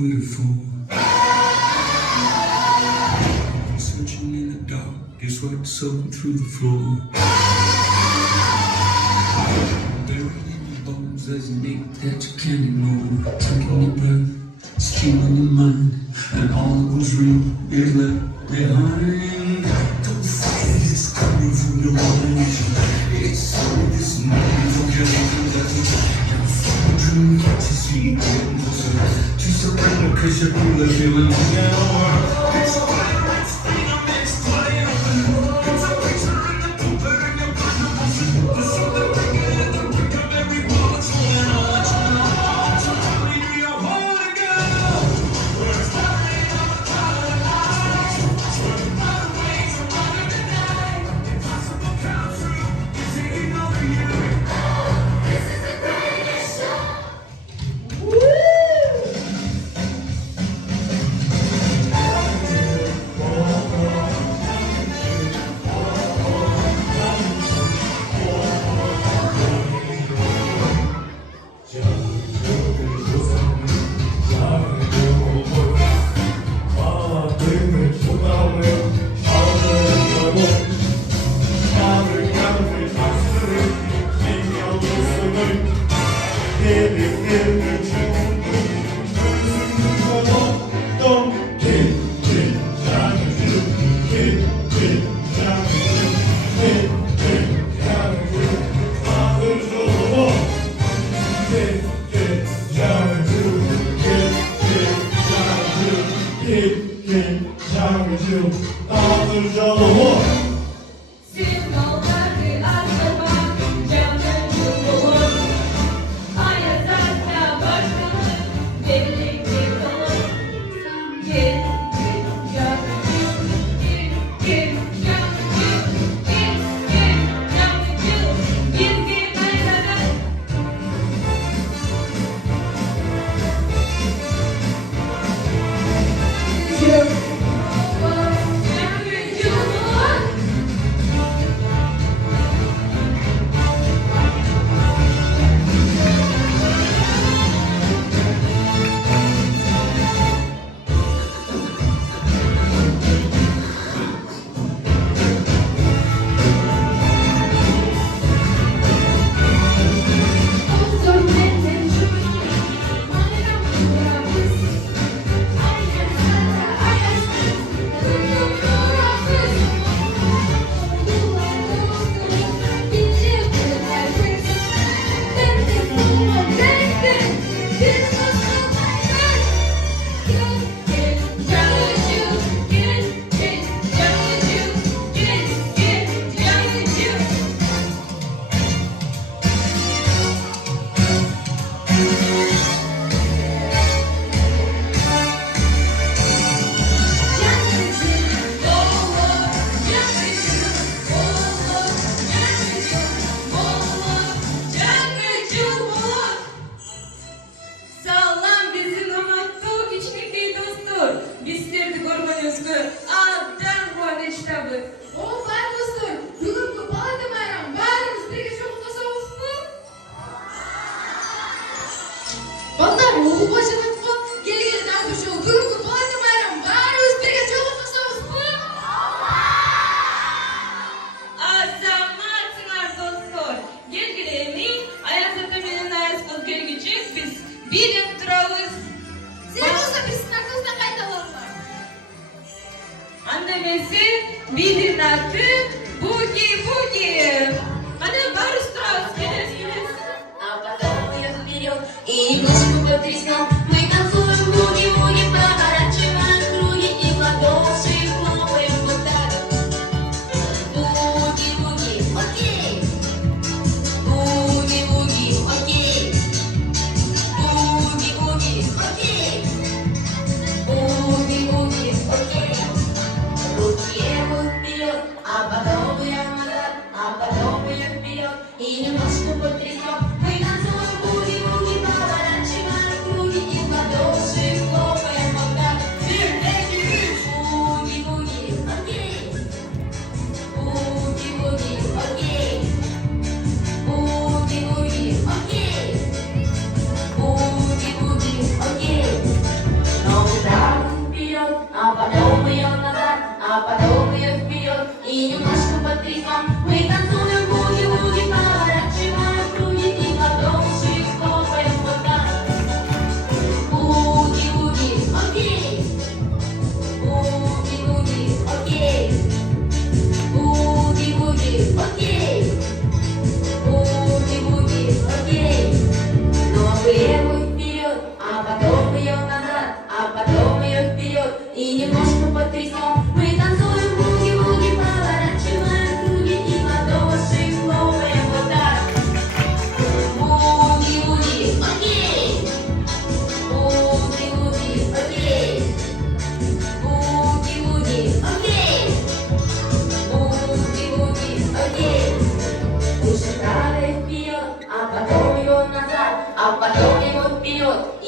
beautiful. Searching in the dark, guess what's soaking through the floor. Buried in your bones, there's an ache that you can't ignore. Taking your breath, stealing your mind, and all that was real is left behind. Don't fight it, it's coming from your mind. It's only this moment for getting that you're fucking dream to see it getting closer. To surrender, cause you're through the feeling of your it's a fireworks thing, I'm exploding. It's a picture in the paper and your mind of motion. The soul that bring it in the brick of every wall. It's rolling on, so tell me, do you wanna go? We're starting on the paradise. Swimming by the waves of running the night. Impossible come true, it's taking over you. This is the greatest show.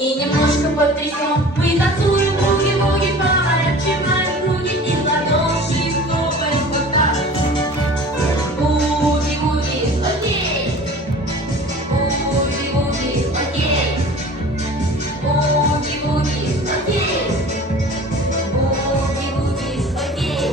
и немножко потрясем. Мы танцуем буги-буги по горячим круги и ладошки хлопаем в бока. Буги-буги, окей. Буги-буги, окей. Буги-буги, окей. Буги-буги, окей.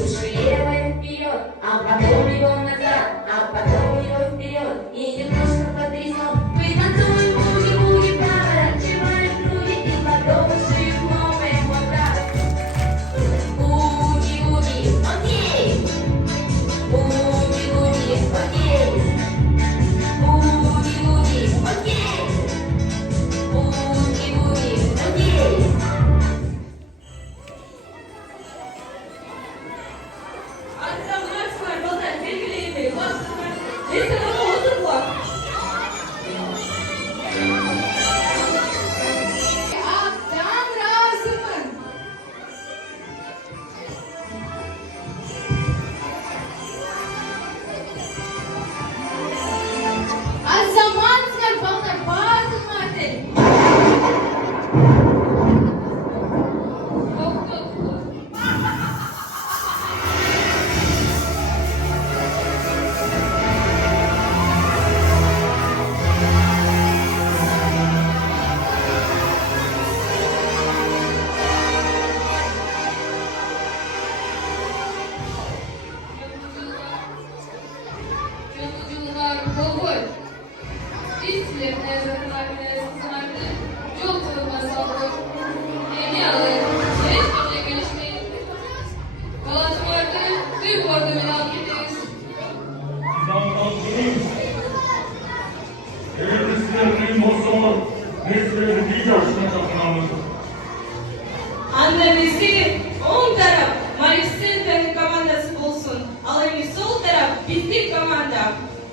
Уши левой вперед, а потом его назад, а потом его вперед и немножко потрясем. Мы танцуем буги-буги по горячим круги и ладоши хлопаем вот так. Буги-буги, окей. Буги-буги, окей. Буги-буги, окей. Буги-буги, окей. Arkadaşlar, bazen belirleyemeyiz. Neyse ama hazır bu. Aktan razımın. Azamanslar bana bağırdın madem. Yolcular kovboy. İstilerine zakılarına sızınardı. Yol turuna saldı. Yeni alır. Şerif gece gelişmeyin. Balatı vardı. Büyük ordu milan gideriz. Annemizi 10 taraf Maris'in komandası bulsun. Alayım sol taraf bizim komanda.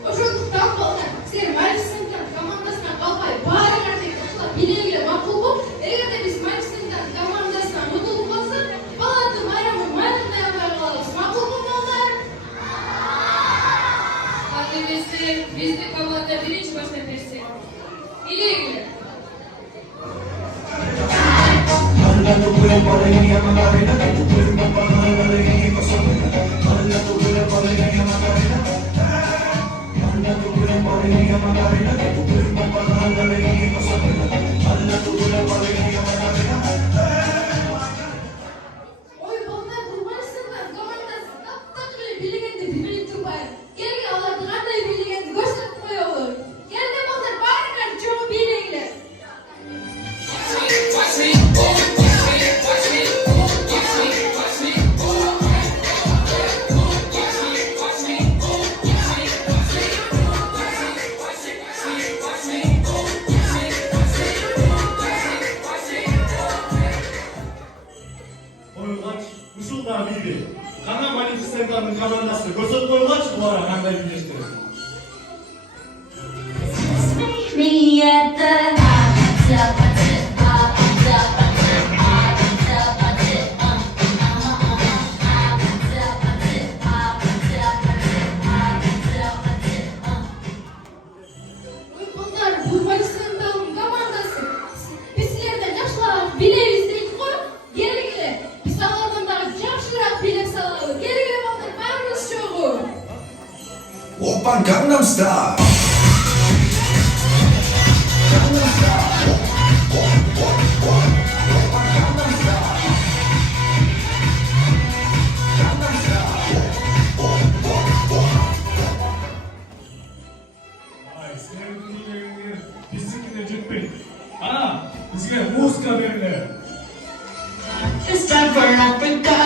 Ошондуктан балдар, силер Марисиндин командасына калбай баарыңарды кошулап бийлегиле макул болуп, эгерде биз Марисиндин командасынан утулуп калсак, балаты майрамы майрамдай албай калабыз. Макулбу балдар? Annemizi bizde komanda birinci başına versin. İleri güle. Ой, балдар, бул Марисиндин командасы таптак эле бийлегенди билбей турбайбы. Келгиле аларды кандай бийлегенди көрсөтүп коелу. Келди балдар, баарыңарды чогуу бийлегиле. Koyulgaç, ушулдар бири. Кана манифестантардын командасы көрсөтүп койгулачы буларга кандай бийлештирет. Me at the Ой, балдар, бул Марисиндин командасы. Биз силерден жакшыраак бийлейбиз дейт го. Келгиле, биз алардан дагы жакшыраак бийлеп салалы. Келгиле балдар, баарыбыз чогуу. Oppan Gangnam Style. Ay, senin biylегиңер биздикине жетпейт. Ана, бизге музыка бериле. It's time for Africa.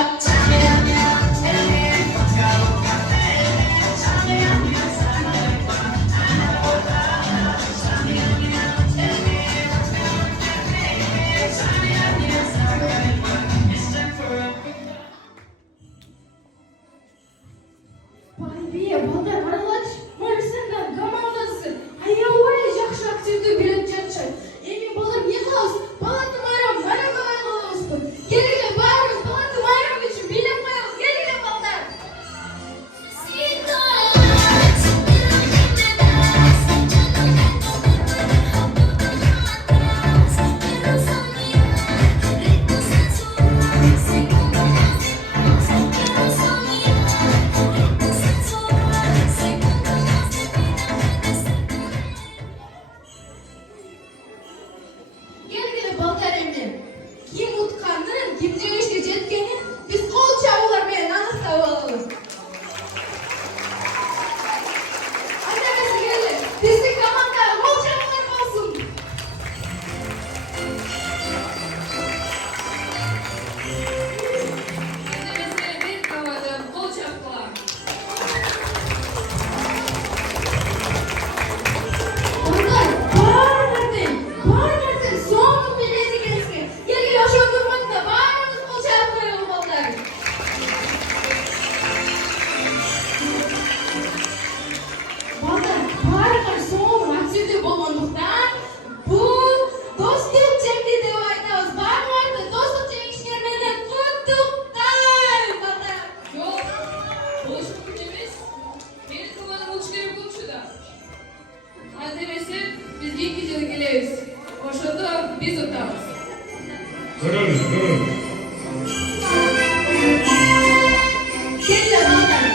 Biye balдар, аралач, Марисиндин командасы. Аябай жакшы активдүү билет жатышат. Эми балдар не кылабыз? Балаты майрам, майрамдай кылабызбы? Келгиле баарыбыз балаты 2 жыл келебиз. Ошондо биз утабыз. Көрөбүз, көрөбүз. Келе балдар.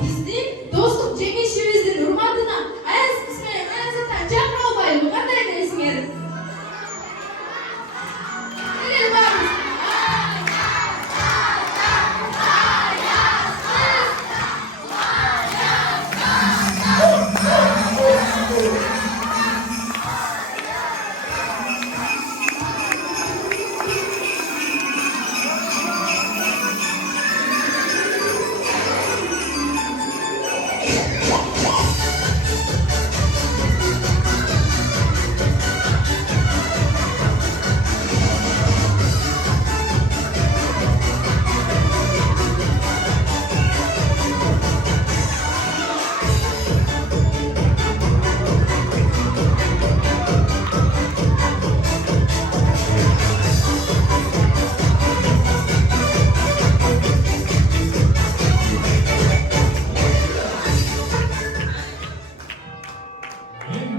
Биздин достук жеңишибиздин урматына аяз кысмай аязатан чакыра албайлы. Кандай дейсиңер? Келе барыбыз.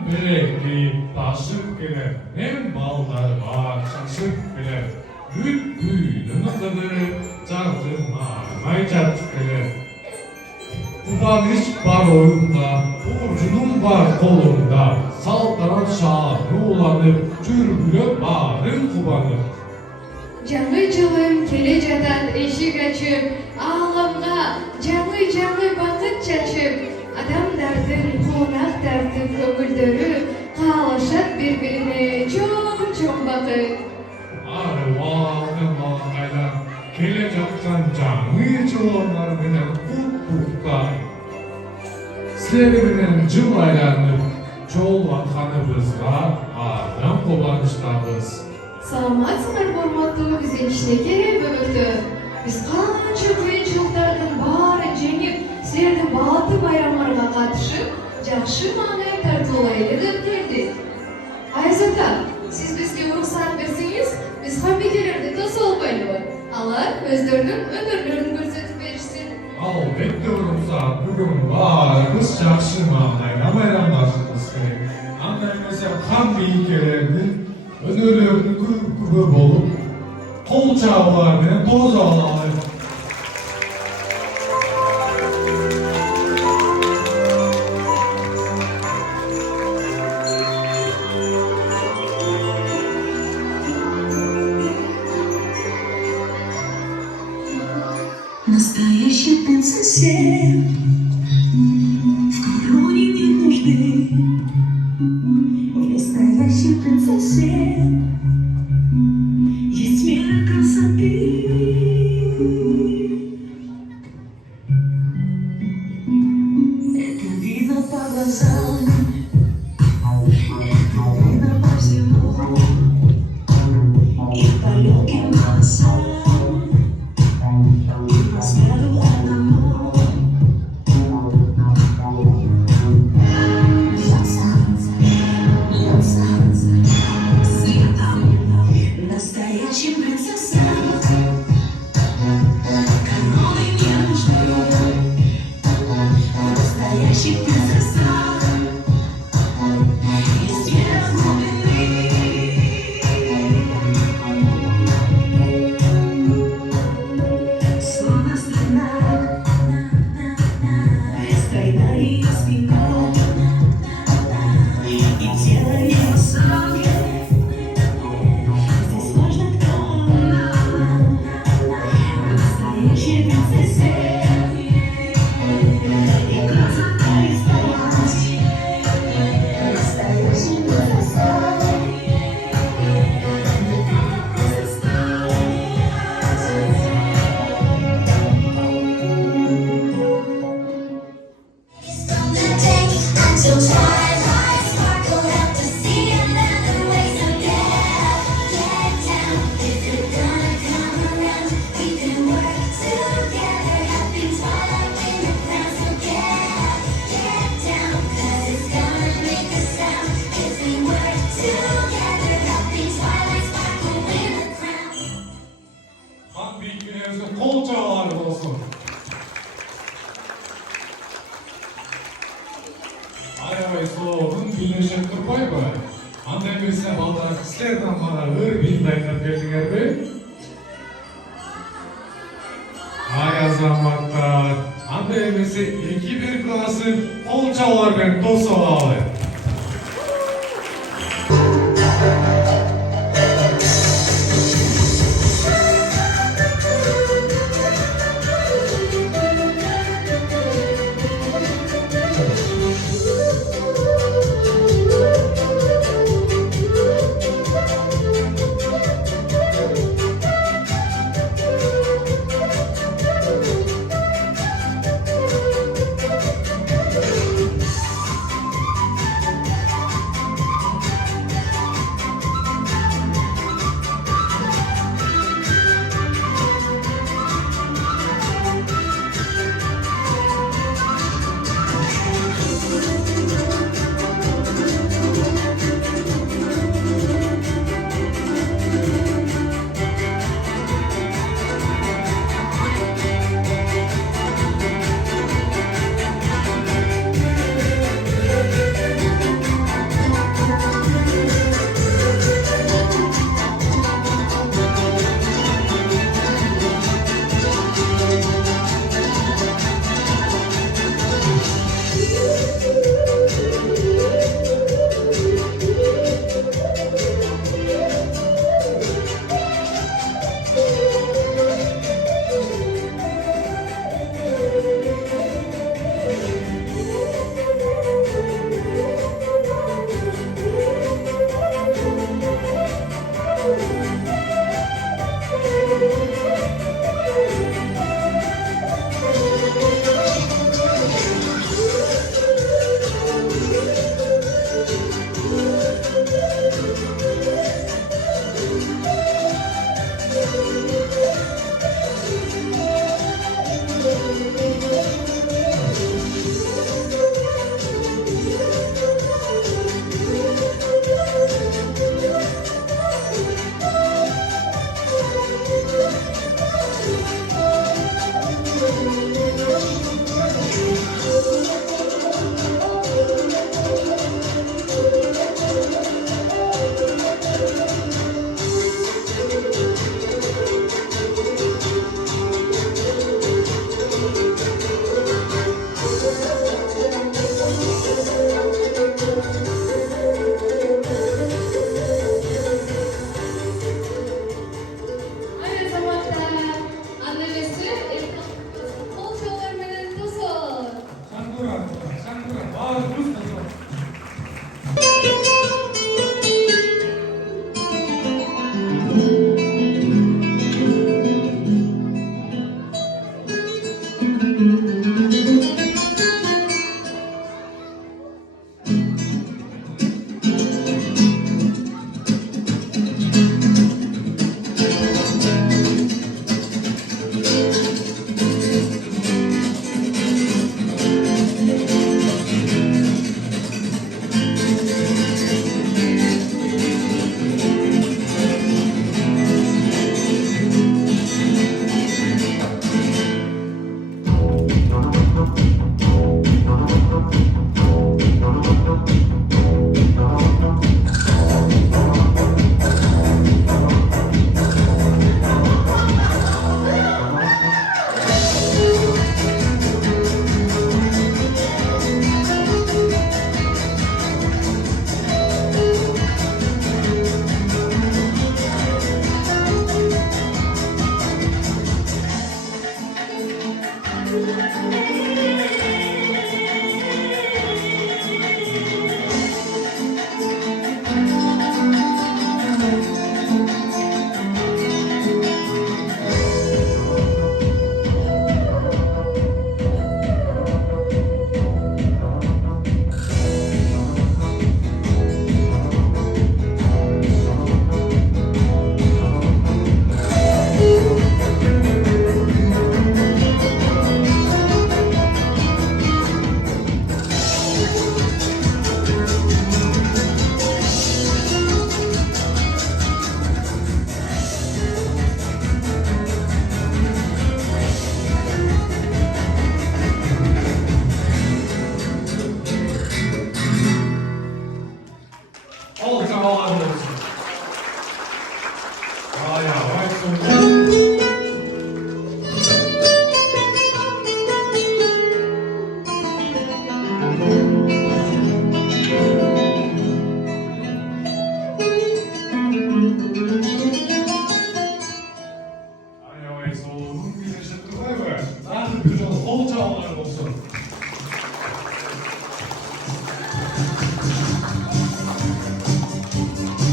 Мен киіп ташып келем, мен балдарға шашып келем. Бүт күйдің қыдырып, жартыма арнай жатып келем. Қуаныш бар ойымда, қоржыным бар қолымда, салтанат шағы уланып, жүргіліп барым қубанып. Жаңы жылым келе жатат эшик ачып, аламга жаңы бакыт чачып, адамдардын конак тартып көңүлдөрү каалашат бири-бирине чоң бакыт. Ары уалдын малаңайдан, келе жатқан жаңы жылыңар менен құттықтай. Сілері менен жыл айланып, жол атқаныбызға ардам қобаныштабыз. Саламатсыңар урматтуу биздин кичинекей бөбөктөр. Биз канча кыйынчылыктардын баарын жеңип, силердин бааты байрамдарга катышып, жакшы маанай тартуулайлы деп келдик. Айзата, сиз бизге уруксаат берсеңиз, биз хамидилерди тосуп албайлыбы? Алар өздөрүнүн өнөрлөрүн көрсөтүп беришсин. Албетте уруксаат, бүгүн баарыбыз жакшы маанайда байрамдашыбыз керек. Андай эмесе хамидилердин өнөрлөрүнүн күбө болуп, кол чабуулар менен тосуп алалы. Настоящей принцессе в короне нет нужды. В настоящей принцессе есть мера красоты. Это видно по глазам, это видно по всему и по легким голосам. Взгляду одному льется светом настоящим принцессам. Короны не нужны в настоящих принцессах. Есть вера глубины. Словно страна, стройна ее спина, и тело невысокое. Здесь важно, кто она, настоящая принцесса. И красота, и страсть, настоящая принцесса. From the day until twilight, sparkle out to see another ways of get down. If you're gonna come around, we can work together. Happy twilight when the crowds will get down. 'Cause it's gonna make a sound if we work together. Happy twilight, sparkle when the crown. Хан бийиктерибизге кол чабуулар болсун. аябай соолун бийлешип турбайбы? Андай эмесе балдар, силерден мага ыр бийим дайындап бердиңерби? Ай азаматтар, андай эмесе 2-1 классын кол чабуулар менен тосуп алалы.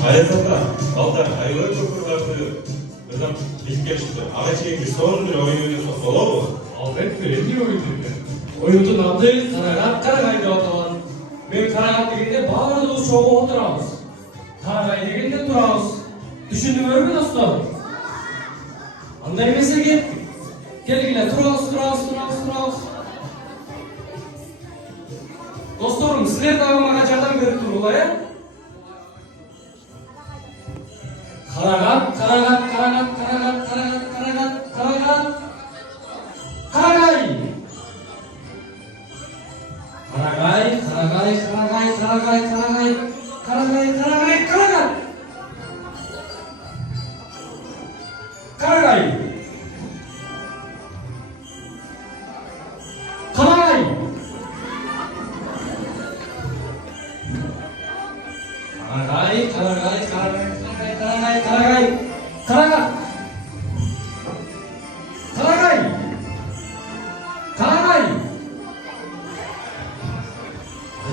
Ayasında baldan ayılır köpürlerdi. Kızım ilk geçti. Ağaçı son bir oyunu solu mu? Albatta en iyi oyundu. Oyundun adı Karagat Karagay деп аталған. Мен Карагат дегенде барлығы шоуға отырамыз. Карагай дегенде тұрамыз. Түсіндіңдер ме достар? Андай емес екен. Келгіле тұрамыз. Достарым, сіздер дағы маған жардам беріп тұр олай, ә? Карагат.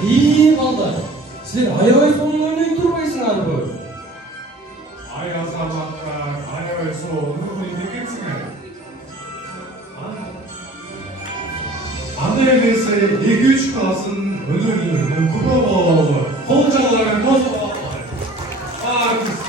Ай, балдар, сіздер аябай соның ойнай тұрмайсыңдар ғой. Ай азаматтар, аябай соны ойнайды екенсіңдер. Андай емесе 2-3 класын өнерлерінің күпі болуы, қол жағаларымен тосып алады. Арыз.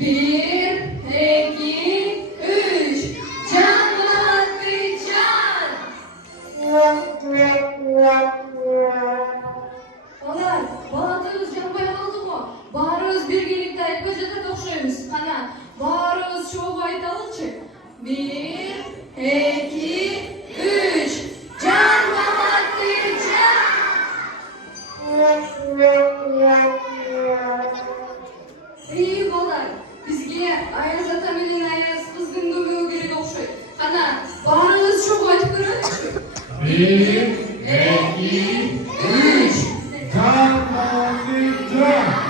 Bir, iki, üç. Can Malatya can. Olar, balatımız canmaya kaldı mı? Barız birgelikte aytmacada okşayımız. Kana, barız çoğu aytalıçı. Bir, iki, üç. Can Malatya can. İyi olar, bizge Ayaz Atamil'in Ayaz kızgın dövüyor gerek okşay. Kana, barız çoğu aytıp görüntü. Bir, iki, üç. Can Malatya.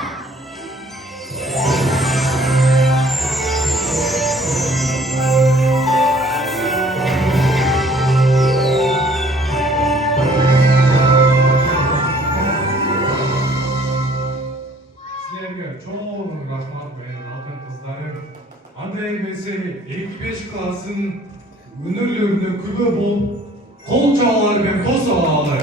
Sizlerge çok rahmat benim altın kızlarım. Андай эмесе 2-5 классın өнерлеріне күбө болуп, кол чабалар менен тосуп алалы.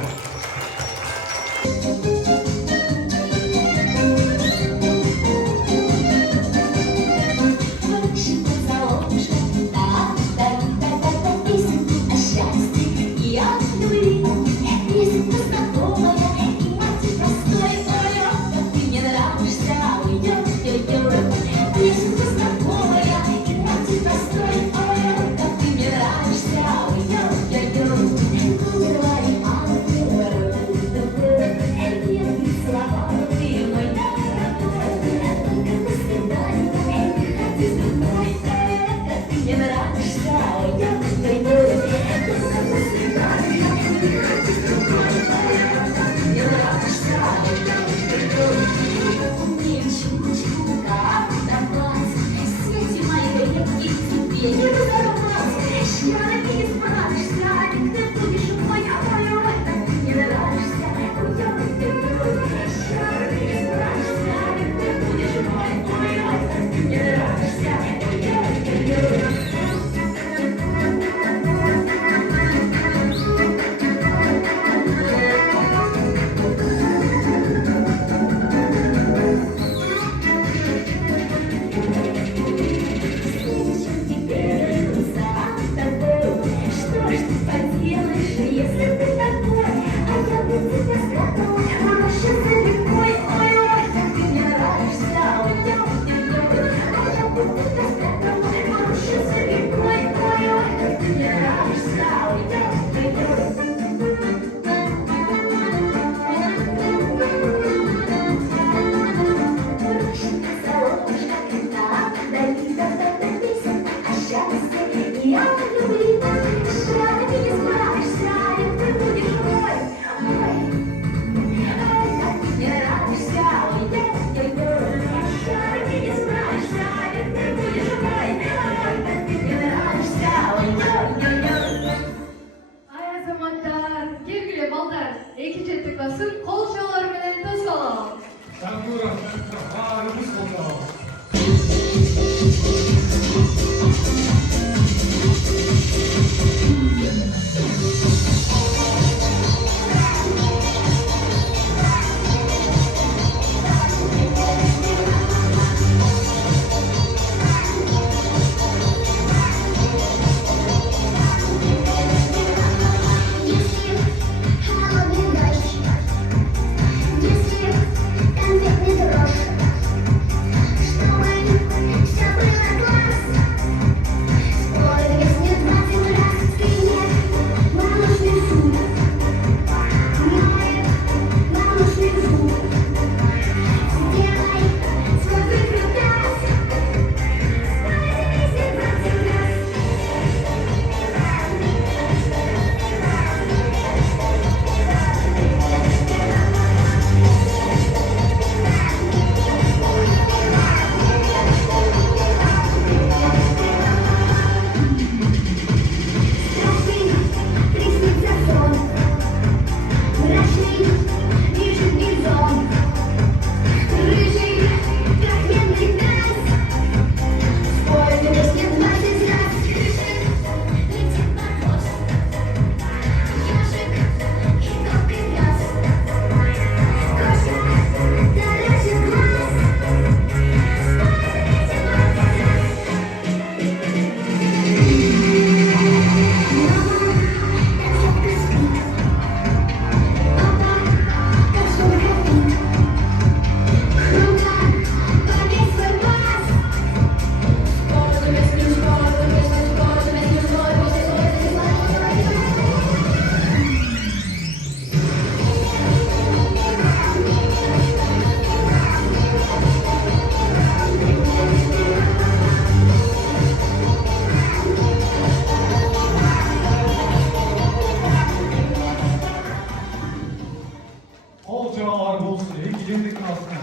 келдік қалсына.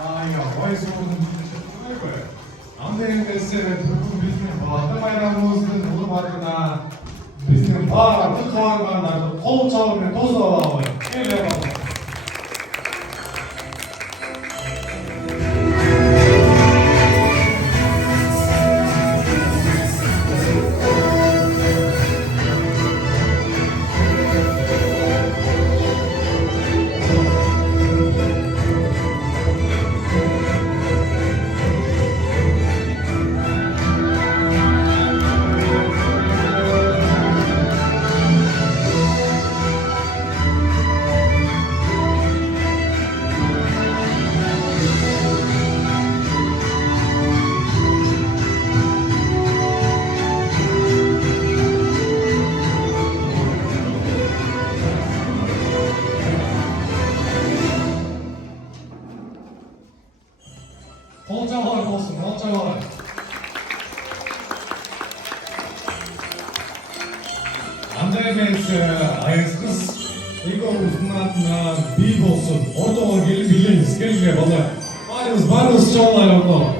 Айға, ой соғының жүрші қой. Андай емесі бүгін біздің Батыр байрамымыздың ұлы батына біздің барлық қаланғандарды қол çalумен тосып алайық. Келе балалар. Қол çalar болсын, қол çalar. Андай емес, айыз қыз екеуіміздің атына би болсын. Ортаға келіп билейміз, келіңе балалар. Барыңыз, çalar орта.